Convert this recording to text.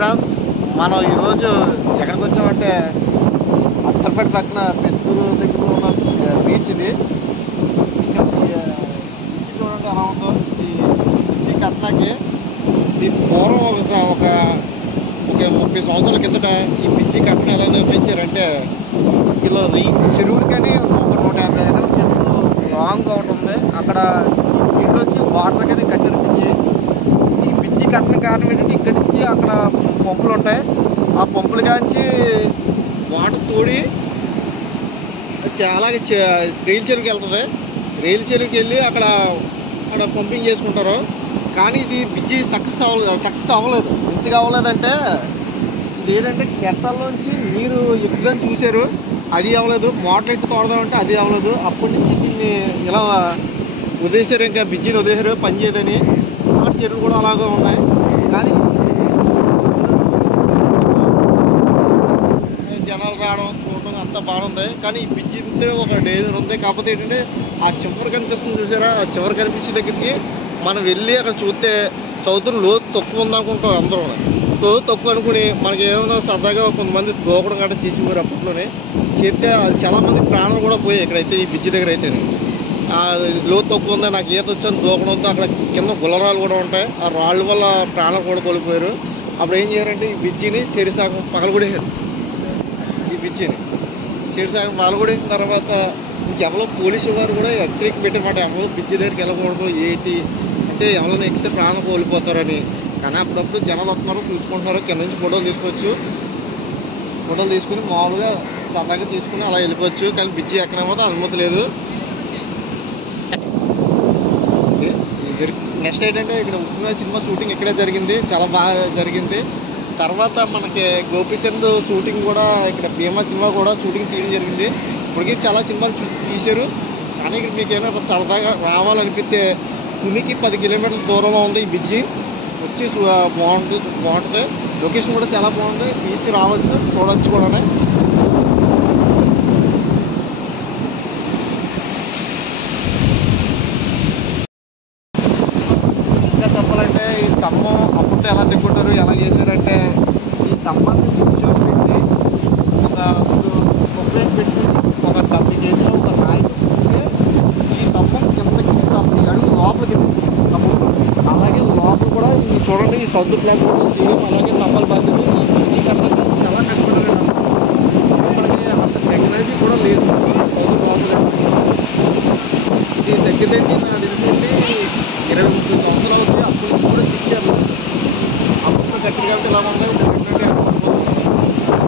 Friends, మనం ఈరోజు ఎక్కడికి వచ్చామంటే అత్తర్పేట పక్కన పెద్దూరు దగ్గర ఉన్న బీచ్ ఇది. ఇక్కడ బీచ్ చూడండి ఎలా ఉందో. ఈ బీచ్ కట్టడానికి ఈ పూర్వం ఒక 30 సంవత్సరాల కిందట ఈ బ్రిడ్జి కట్టడం ఎలా నిర్మించారంటే, ఇలా చెరువులు కానీ 150 ఎకరాల చెరువు లాంగ్గా ఒకటి ఉంది. అక్కడ నీళ్ళు వచ్చి వాటర్ కానీ కట్టారు బ్రిడ్జి. ఈ బ్రిడ్జి కట్టిన కారణం ఏంటంటే, ఇక్కడి నుంచి అక్కడ పంపులు ఉంటాయి. ఆ పంపులు కాంచి వాటర్ తోడి చాలా రైలు చెరువుకి వెళ్తుంది. రైలు చెరువుకి వెళ్ళి అక్కడ పంపింగ్ చేసుకుంటారు. కానీ ఇది బ్రిడ్జి సక్సెస్ అవ్వలేదు. ఎందుకు అవ్వలేదంటే, ఇది ఏంటంటే కెట్టల్లోంచి నీరు ఎక్కువగా చూశారు, అది అవ్వలేదు. మోటార్ ఎక్కి తోడదామంటే అది అవ్వలేదు. అప్పటి నుంచి దీన్ని ఇలా వదిలేశారు, ఇంకా బ్రిడ్జిని వదిలేశారు పని చేయదని. ఆ చెరువులు కూడా అలాగే ఉన్నాయి. కానీ జనాలు రావడం చూడడం అంతా బాగుంది. కానీ ఈ బ్రిడ్జి ఒక డేంజర్ ఉంది. కాకపోతే ఏంటంటే, ఆ చివరి కనిపిస్తుంది చూసారా, ఆ చివరి కనిపించే దగ్గరికి మనం వెళ్ళి అక్కడ చూస్తే సముద్రం లోతు తక్కువ ఉందనుకుంటారు అందరూ. లోతు తక్కువ అనుకుని మనకి ఏమైనా సరదాగా కొంతమంది దూకడం గట్రా చేసిపోయారు. అప్పట్లోనే చేస్తే చాలామంది ప్రాణాలు కూడా పోయాయి ఇక్కడైతే, ఈ బ్రిడ్జి దగ్గర అయితే. లోతు తక్కువ ఉంది, నాకు ఈత వచ్చాను దూకడంతో అక్కడ కింద గుల్లరాళ్ళు కూడా ఉంటాయి. ఆ రాళ్ళ వల్ల ప్రాణాలు కూడా కోల్పోయారు. అప్పుడు ఏం చేయారంటే, ఈ బ్రిడ్జిని చెరిసాగం పగలగొడేసారు. ఈ బ్రిడ్జిని చెరిసాగం పగలగొడేసిన తర్వాత ఇంకెవరో పోలీసు వారు కూడా హెచ్చరిక పెట్టారన్నమాట, ఎవరో బ్రిడ్జి దగ్గరికి వెళ్ళకూడదు ఏంటి అంటే, ఎవరైనా ఎక్కితే ప్రాణం కోల్పోతారని. కానీ అప్పుడప్పుడు జనాలు వస్తున్నారు, చూసుకుంటున్నారు. కింద నుంచి ఫోటోలు తీసుకోవచ్చు. ఫోటోలు తీసుకుని మామూలుగా సరదాగా తీసుకుని అలా వెళ్ళిపోవచ్చు. కానీ బ్రిడ్జి ఎక్కడం మాత్రం అనుమతి లేదు. నెక్స్ట్ ఏంటంటే, ఇక్కడ ఉప్పిన సినిమా షూటింగ్ ఇక్కడే జరిగింది, చాలా బాగా జరిగింది. తర్వాత మనకి గోపీచంద్ షూటింగ్ కూడా ఇక్కడ, భీమా సినిమా కూడా షూటింగ్ తీయడం జరిగింది. ఇప్పటికీ చాలా సినిమాలు తీశారు. కానీ ఇక్కడ మీకు ఏమైనా సరదాగా రావాలనిపిస్తే తునికి 10 కిలోమీటర్ల దూరంలో ఉంది ఈ బ్రిడ్జి. వచ్చి బాగుంటుంది. లొకేషన్ కూడా చాలా బాగుంది. బీచ్ రావచ్చు, చూడవచ్చు కూడా. ఇంకా చెప్పాలంటే, ఈ స్తంభం అప్పట్లో ఎలా తిప్పుకుంటారు, ఎలా చేశారంటే, ఈ స్తంభాన్ని కూర్చొని పెట్టి ఒక కొబ్బరి పెట్టి ఒక 70 కేజీలో ఒక రాయి పెట్టి ఈ స్తంభం కిందకి 70 అడుగులు లోపలికి స్తంభం. అలాగే లోపల కూడా ఈ చూడండి, ఈ చదువు ప్లాన్ కూడా సేమ్ అలాగే స్తంభాలు బాధ్యత. ఈ బ్రిడ్జి కట్టడానికి చాలా కష్టపడారు. అక్కడికి అంత టెక్నాలజీ కూడా లేదు చదువు లోపల. ఇది దగ్గర నాకు తెలిసింది 20-30 సంవత్సరాలు అవుతుంది. అప్పటి నుంచి కూడా ఇచ్చారు. అప్పుడు గట్టిగా కాబట్టి ఇలా ఉంది.